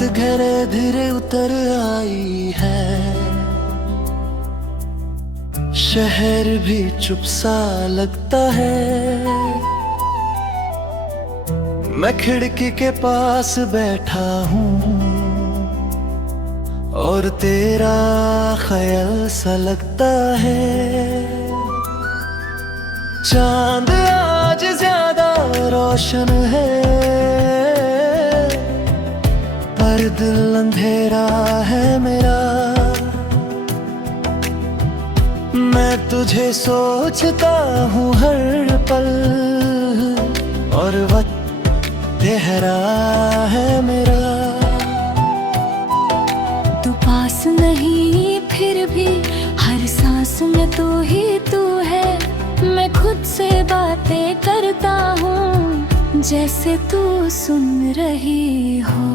रात घरे धीरे उतर आई है, शहर भी चुप सा लगता है। मैं खिड़की के पास बैठा हूँ और तेरा ख्याल सा लगता है। चांद आज ज्यादा रोशन है, पर दिल अंधेरा है मेरा। मैं तुझे सोचता हूँ हर पल, और वक्त गहरा है मेरा। तू पास नहीं फिर भी हर सांस में तू ही तू है। मैं खुद से बातें करता हूँ जैसे तू सुन रही हो।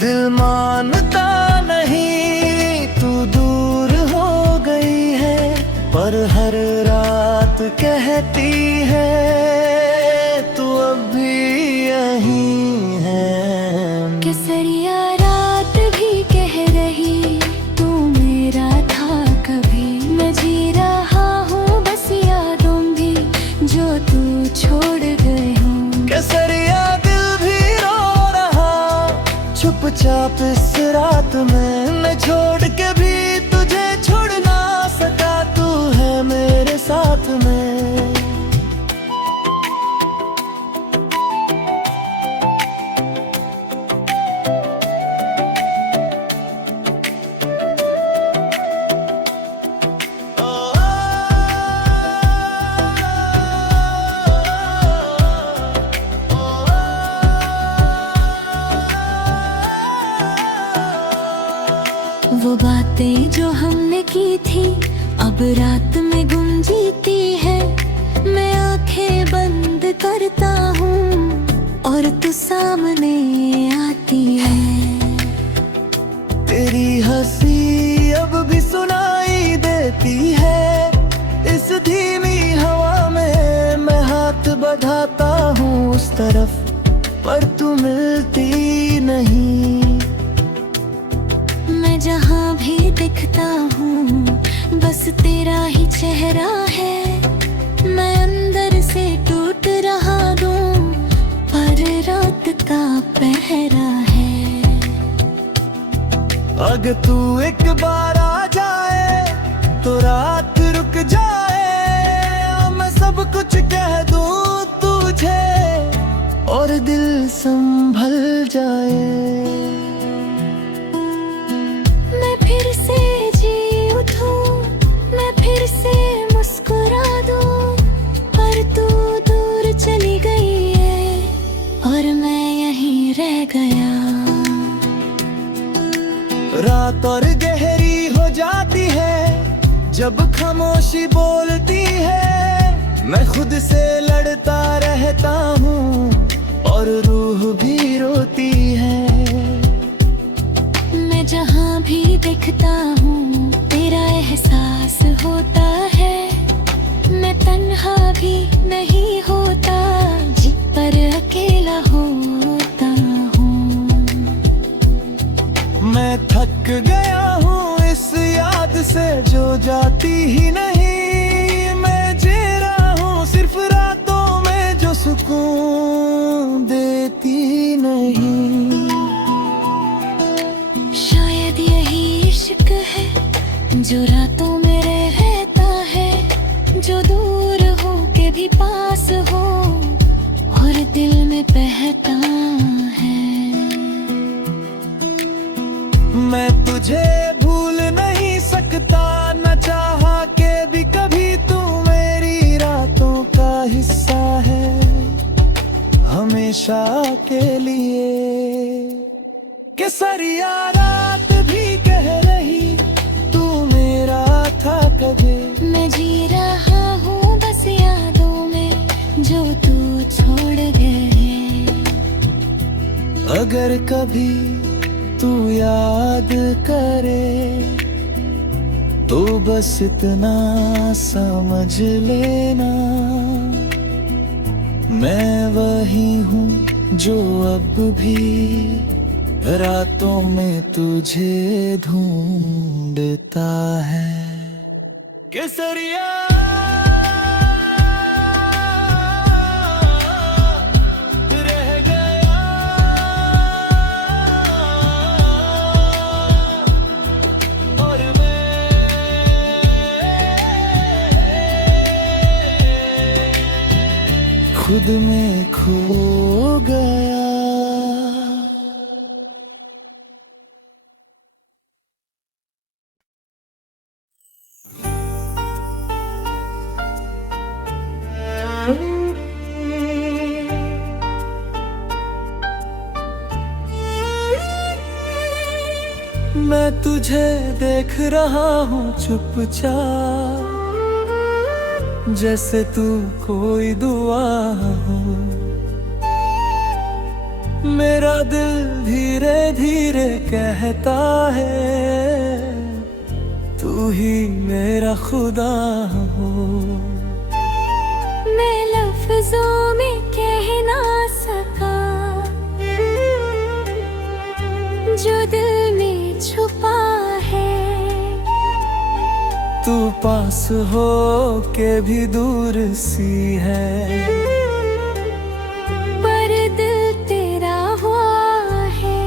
दिल मानता नहीं तू दूर हो गई है, पर हर रात कहती है तू अब भी यहीं है। केसरिया रात भी कह रही तू मेरा था कभी। मैं जी रहा हूँ बस यादों भी जो तू छोड़ गए हूँ। केसरिया दिल भी रो रहा चुपचाप इस रात में। मैं छोड़ के भी तुझे छोड़ ना सका, तू है मेरे साथ में। वो बातें जो हमने की थी अब रात में गूंजीती है। मैं आंखें बंद करता हूँ और तू सामने आती है। तेरी हंसी अब भी सुनाई देती है इस धीमी हवा में। मैं हाथ बढ़ाता हूँ उस तरफ, पर तू मिलती नहीं। मैं जहाँ भी दिखता हूँ बस तेरा ही चेहरा है। मैं अंदर से टूट रहा हूँ पर रात का पहरा है। अगर तू एक बार आ जाए तो रात रुक जाए। मैं सब कुछ कह दूँ तुझे और दिल संभल जाए। मैं फिर से जी उठूं, मैं फिर से मुस्कुरा दूं, पर तू दूर चली गई है और मैं यहीं रह गया। रात और गहरी हो जाती है जब खामोशी बोलती है। मैं खुद से लड़ता रहता हूँ और रूह भी रोती है। मैं जहाँ भी दिखता हूँ तेरा एहसास होता है। मैं तन्हा भी नहीं होता जिस पर अकेला होता हूँ। मैं थक गया हूँ इस याद से जो जाती ही नहीं। मैं जी रहा हूँ सिर्फ रातों में जो सुकून देती नहीं। शायद यही इश्क है जो रातों में रहता है, जो दूर हो के भी पास हो और दिल में बहता है। मैं तुझे भूल नहीं सकता, न चाहा के भी कभी तू मेरी रातों का हिस्सा है हमेशा के लिए। केसरिया रात भी कह रही तू मेरा था कभी। मैं जी रहा हूँ बस यादों में जो तू छोड़ गए। अगर कभी तू याद करे तो बस इतना समझ लेना, मैं वही हूँ जो अब भी रातों में तुझे ढूंढता है। केसरिया रह गया और मैं खुद में खो गया। मैं तुझे देख रहा हूँ चुपचाप, जैसे तू कोई दुआ हो। मेरा दिल धीरे धीरे कहता है तू ही मेरा खुदा हो। मैं लफ्जों में कह ना सका जो दिल में छुपा है। तू पास हो के भी दूर सी है, पर दिल तेरा हुआ है।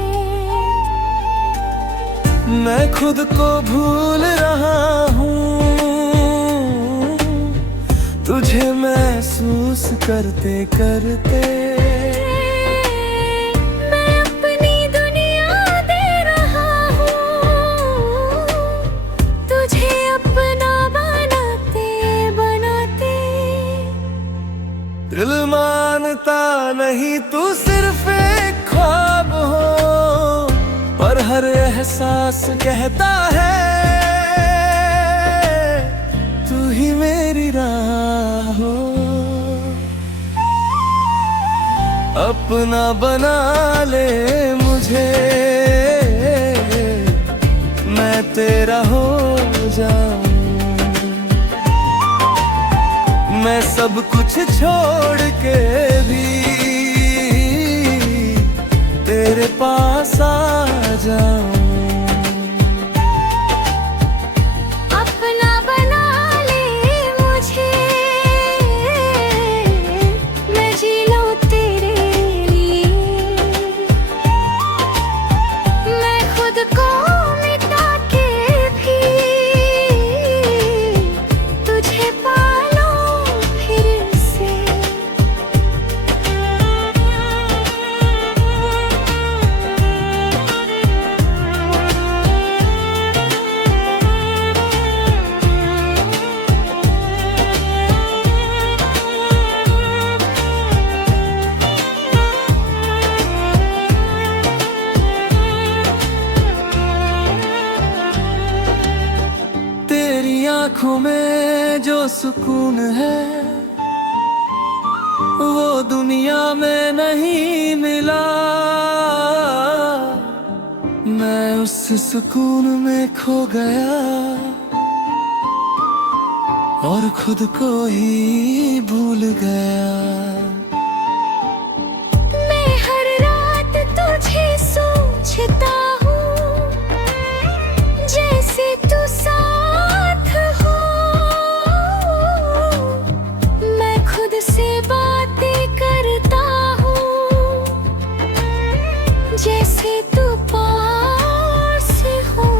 मैं खुद को भूल रहा हूँ तुझे महसूस करते करते। मैं अपनी दुनिया दे रहा हूँ तुझे अपना बनाते बनाते। दिल मानता नहीं तू सिर्फ एक ख्वाब हो, पर हर एहसास कहता है तू ही मेरी राह हो। अपना बना ले मुझे, मैं तेरा हो जाऊं। मैं सब कुछ छोड़ के भी तेरे पास आ जाऊं। अपना बना ले मुझे, मैं जी लूं तेरे लिए। मैं खुद को मिटा के भी तुझे पालूं फिर से। तेरी आंखों में जो सुकून है वो दुनिया में नहीं मिला। मैं उस सुकून में खो गया और खुद को ही भूल गया। मैं हर रात तुझे सोचता हूँ जैसे तू साथ हो। मैं खुद से बातें करता हूँ जैसे तू पास हो।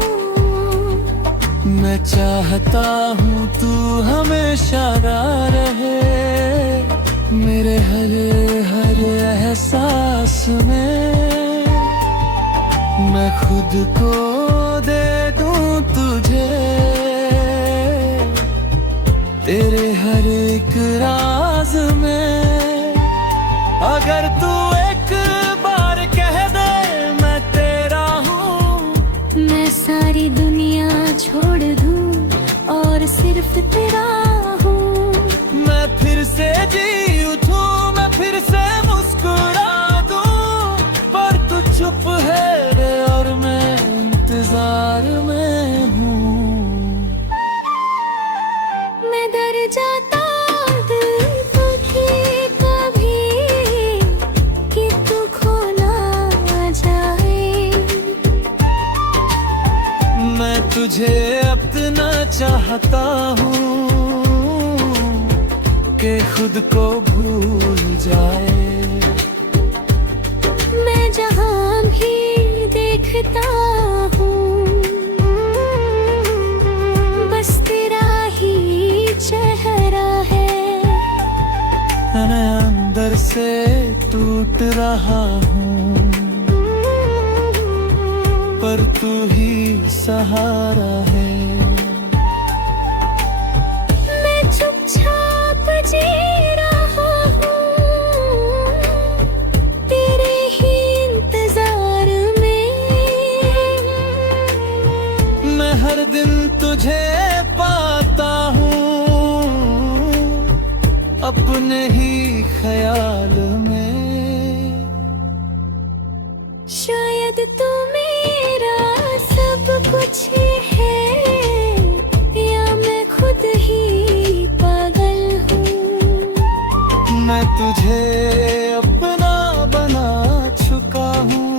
मैं चाहता हूँ तू हमेशा रहे मेरे हर हर एहसास में। मैं खुद को दे दूं तुझे, तेरे हर एक राज में। अगर तू एक बार कह दे मैं तेरा हूँ, मैं सारी दुनिया छोड़ दूं और सिर्फ तेरा हूँ। मैं फिर से जी उठूं, मैं फिर से मुस्कुरा दूं, पर तू चुप है और मैं इंतजार में हूँ। मैं डर जाता दिल कभी कभी कि तू चाहता हूँ कि खुद को भूल जाए। मैं जहाँ भी देखता हूँ बस तेरा ही चेहरा है। मैं अंदर से टूट रहा हूँ पर तू ही सहारा है। मैं चुपचाप जी रहा हूँ तेरे ही इंतजार में। मैं हर दिन तुझे पाता हूँ अपने ही ख्याल में। शायद तू मेरा सब कुछ है या मैं खुद ही पागल हूँ। मैं तुझे अपना बना चुका हूँ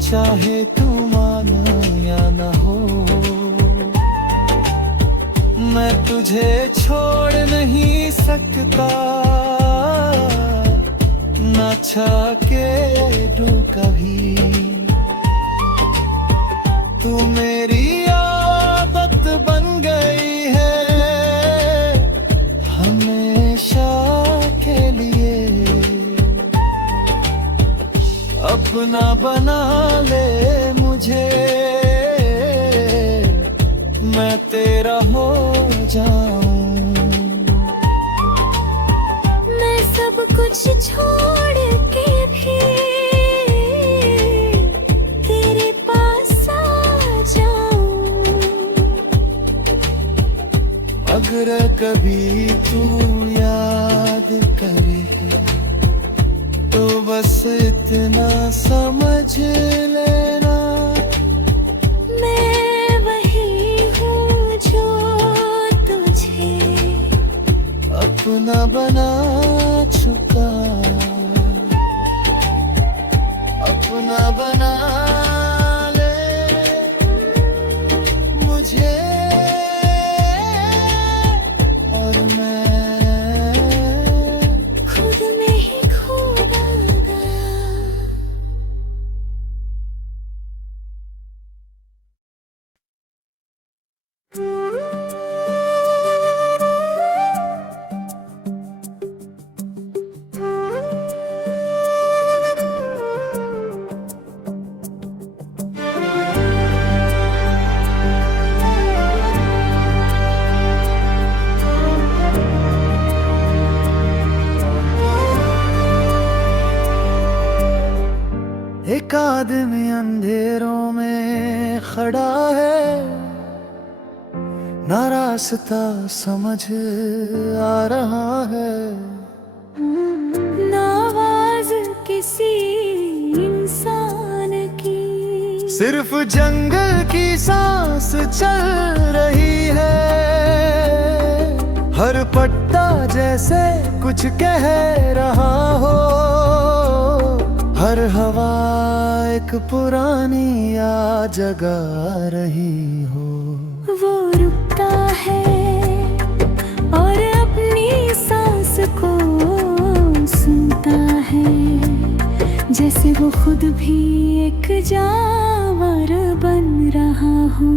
चाहे तू मानो या न हो। मैं तुझे छोड़ नहीं सकता ना चाह के तू कभी। तू मेरी आदत बन गई है हमेशा के लिए। अपना बना ले मुझे मैं तेरा हो जाऊं। मैं सब कुछ छोड़ के भी तेरे पास आ जाऊं। अगर कभी तू याद करे तो बस इतना समझ लेना मैं वही हूँ जो तुझे अपना बना चुका। अपना बना ले मुझे और मैं खुद में ही खो जाऊंगा। एक आदमी अंधेरों में खड़ा है ना रास्ता समझ आ रहा है। ना आवाज किसी इंसान की सिर्फ जंगल की सांस चल रही है। हर पत्ता जैसे कुछ कह रहा हो। हर हवा एक पुरानी याद जगा रही हो। वो रुकता है और अपनी सांस को सुनता है जैसे वो खुद भी एक जानवर बन रहा हो।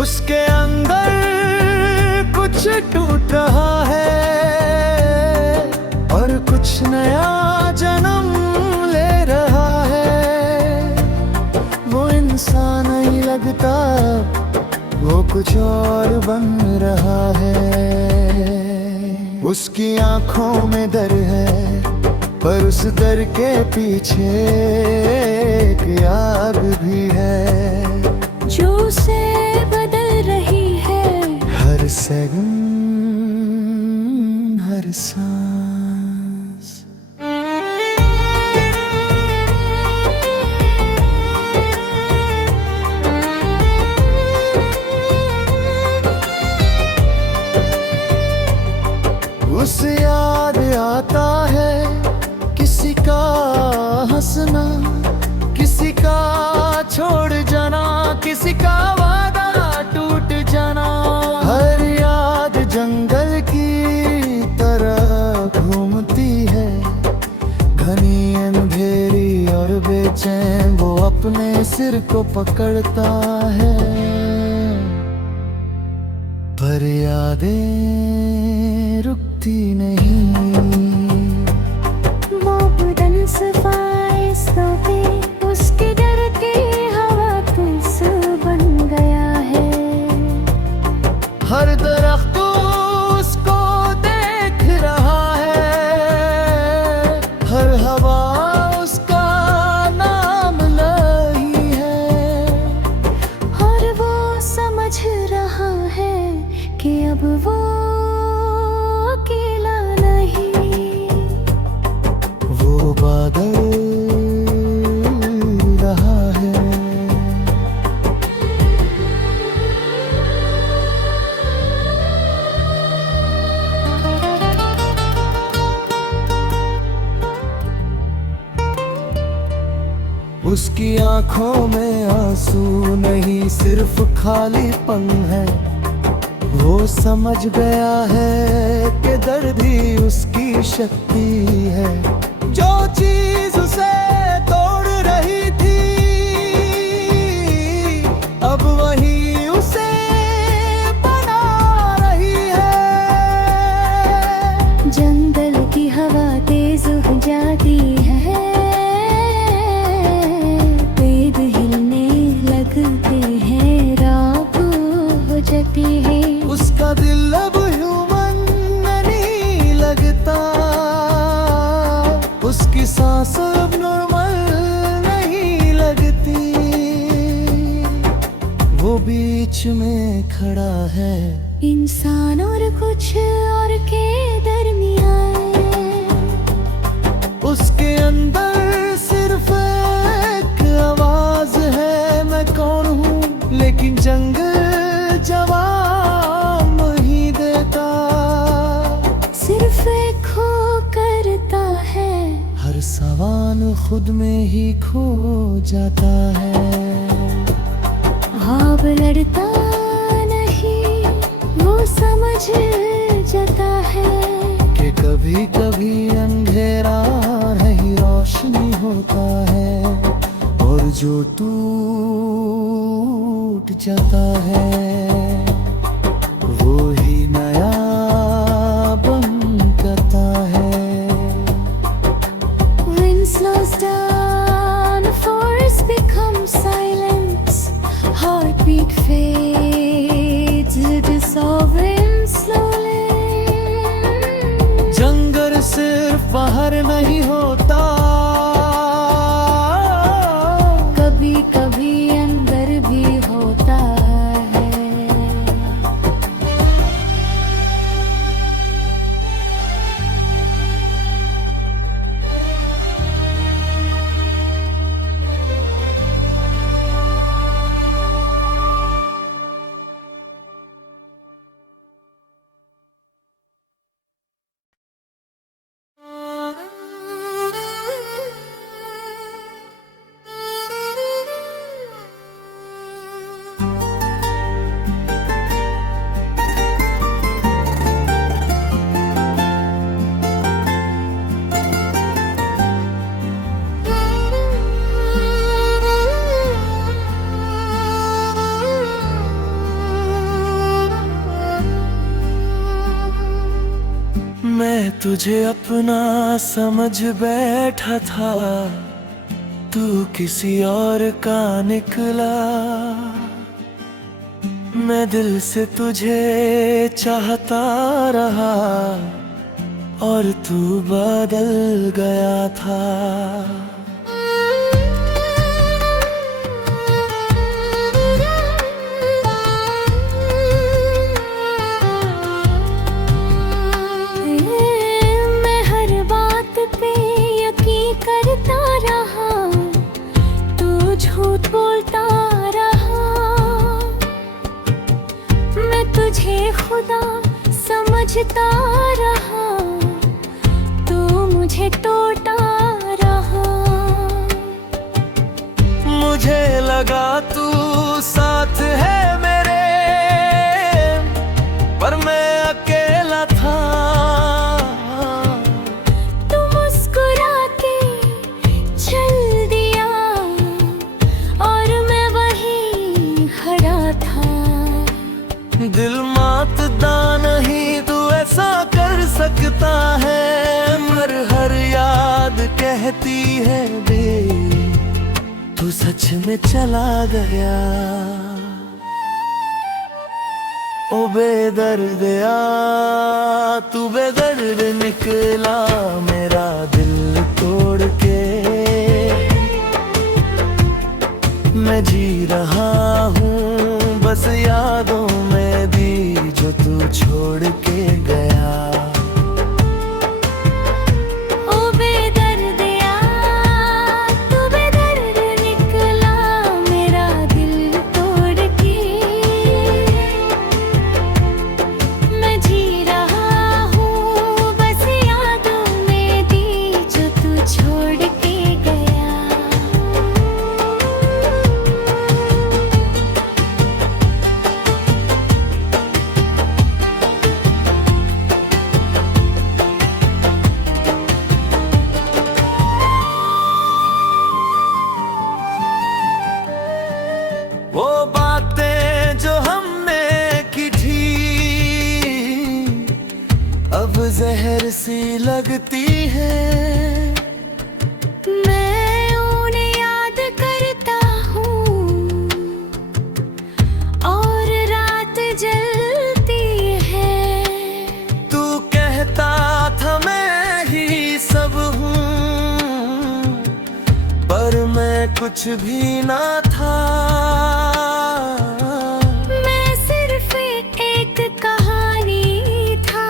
उसके अंदर कुछ टूट रहा है और कुछ नया जन्म ले रहा है। वो इंसान नहीं लगता वो कुछ और बन रहा है। उसकी आंखों में डर है पर उस डर के पीछे एक आग भी है जो उसे बदल रही है हर सेकंड हर सांस। उसे याद आता है किसी का हंसना, किसी का छोड़ जाना, किसी का वादा टूट जाना। हर याद जंगल की तरह घूमती है, घनी अंधेरी और बेचैन वो अपने सिर को पकड़ता है। पर यादें रुकती नहीं। वो बुदन सफाए सोते, उसके डर के हवा तुस बन गया है। हर दरख्त उसको देख रहा है, हर हवा उसका नाम नहीं है। और वो समझ रहा है कि अब वो अकेला नहीं। वो बादल रहा है। उसकी आंखों में आंसू नहीं, सिर्फ खालीपन है। वो समझ गया है कि दर्द ही उसकी शक्ति है। जो चीज उसे तोड़ रही थी, अब वही उसे बना रही है। जंगल की हवा तेज हो जाती है, पेड़ हिलने लगते हैं, रात हो जाती है। उसका दिल अब ह्यूमन नहीं लगता, उसकी सांस अब नॉर्मल नहीं लगती। वो बीच में खड़ा है, इंसान और कुछ और के दरमियान। उसके अंदर सिर्फ एक आवाज है, मैं कौन हूँ, लेकिन जंगल जवाब नहीं देता। सिर्फ एक खो करता है, हर सवाल खुद में ही खो जाता है। ख्वाब लड़ता नहीं, वो समझ जाता है कि कभी कभी अंधेरा नहीं रोशनी होता है, और जो टूट जाता है वो ही नया बन जाता है। Wind slows down, the forest becomes silence, heartbeat fades, dissolving slowly. जंगल सिर्फ बाहर नहीं होता, कभी कभी अंदर भी होता है। मैं तुझे अपना समझ बैठा था, तू किसी और का निकला। मैं दिल से तुझे चाहता रहा, और तू बदल गया था। मैं हर बात पे यकीन करता रहा, तू झूठ बोलता रहा। मैं तुझे खुदा समझता रहा, तू मुझे टोटा रहा। मुझे लगा तू साथ है मेरे, पर मैं अकेला था। तू मुस्कुरा के चल दिया और मैं वहीं खड़ा था। दिल मातदा नहीं तू ऐसा कर सकता है, मर हर याद कहती है बे तू सच में चला गया। ओ बेदर्दिया तू बेदर्द निकला मेरा दिल तोड़ के। मैं जी रहा हूँ बस यादों में दी जो तू छोड़ के गया। ओ बेदर्दिया तू बेदर्द निकला मेरा दिल तोड़ के। मैं जी रहा हूँ बस यादों में दी जो तू छोड़ के गया। वो बातें जो हमने की थी अब जहर सी लगती है। मैं उन्हें याद करता हूँ और रात जलती है। तू कहता था मैं ही सब हूँ, पर मैं कुछ भी ना था। मैं सिर्फ एक कहानी था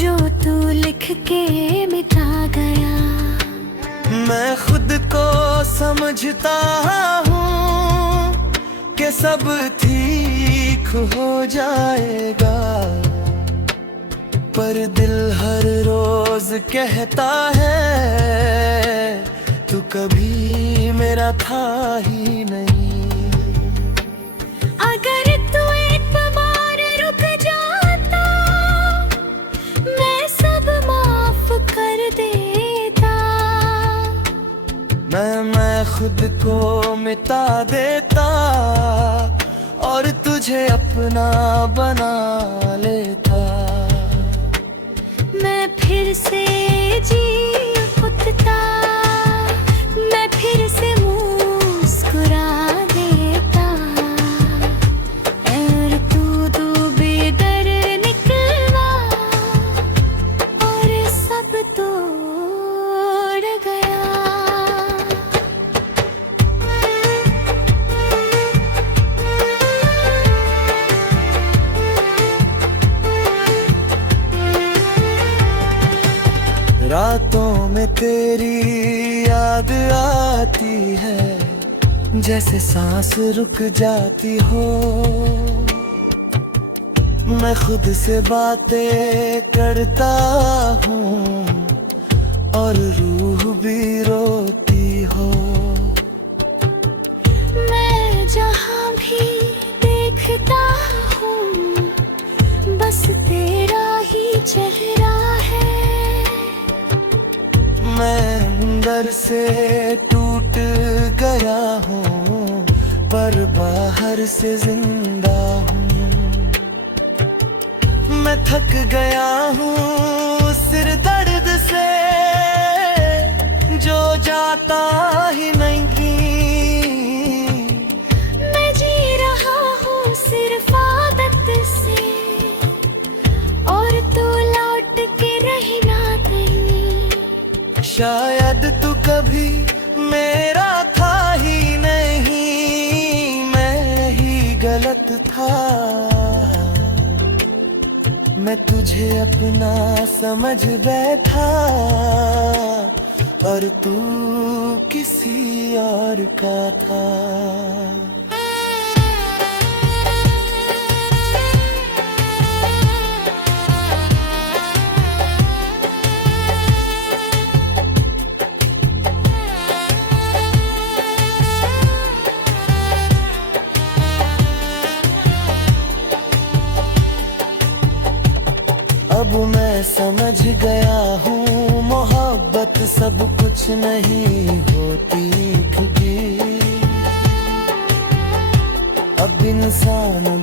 जो तू लिख के मिटा गया। मैं खुद को समझता हूँ कि सब ठीक हो जाएगा, पर दिल हर रोज कहता है तू कभी मेरा था ही नहीं। अगर तू एक बार रुक जाता मैं सब माफ कर देता। मैं खुद को मिटा देता और तुझे अपना बना लेता। मैं फिर से जी उठता, मैं फिर से मुस्कुरा देता। और तू बेदर्द निकला और सब तोड़ गया। रातों में तेरी याद आती है जैसे सांस रुक जाती हो। मैं खुद से बातें करता हूँ और रूह भी रोती हो। मैं जहाँ भी देखता हूँ बस तेरा ही चेहरा है। मैं अंदर से टूट गया हूँ पर बाहर से जिंदा हूँ। मैं थक गया हूँ सिर दर्द से जो जाता ही नहीं। मैं जी रहा हूँ सिर्फ आदत से और तू लौट के रहना कहीं। शायद तू कभी मेरा था ही नहीं, मैं ही गलत था। मैं तुझे अपना समझ बैठा और तू किसी और का था। गया हूँ मोहब्बत सब कुछ नहीं होती, क्योंकि अब इंसान